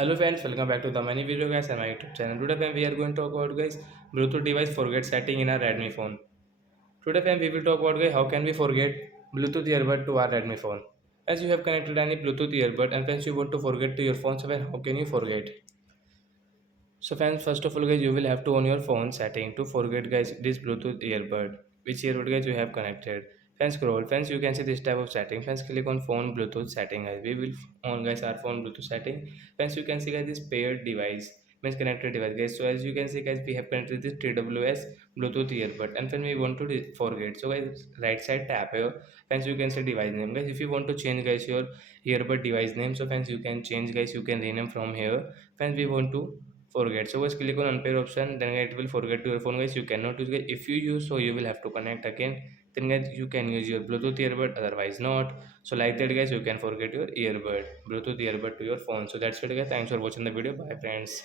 Hello friends, welcome back to the many video guys and my YouTube channel. Today friend, we are going to talk about guys Bluetooth device forget setting in our Redmi phone. Today friend, we will talk about guys how can we forget Bluetooth earbud to our Redmi phone. As you have connected any Bluetooth earbud and friends you want to forget to your phone, so friend, how can you forget? So friends, first of all guys, you will have to on your phone setting to forget guys this Bluetooth earbud. Which earbud guys you have connected. Friends scroll. Friends you can see this type of setting. Friends click on phone Bluetooth setting guys. We will on guys our phone Bluetooth setting. Friends you can see guys this paired device means connected device guys. So as you can see guys we have connected this TWS Bluetooth earbud and when we want to forget. So guys right side tap here. Friends you can see device name guys. If you want to change guys your earbud device name, so friends you can change guys. You can rename from here. Friends we want to forget, so guys click on unpair option, then it will forget to your phone guys. You cannot use guys. If you use, so you will have to connect again, then guys you can use your Bluetooth earbud, otherwise not. So like that guys you can forget your earbud Bluetooth earbud to your phone. So that's it guys, thanks for watching the video, bye friends.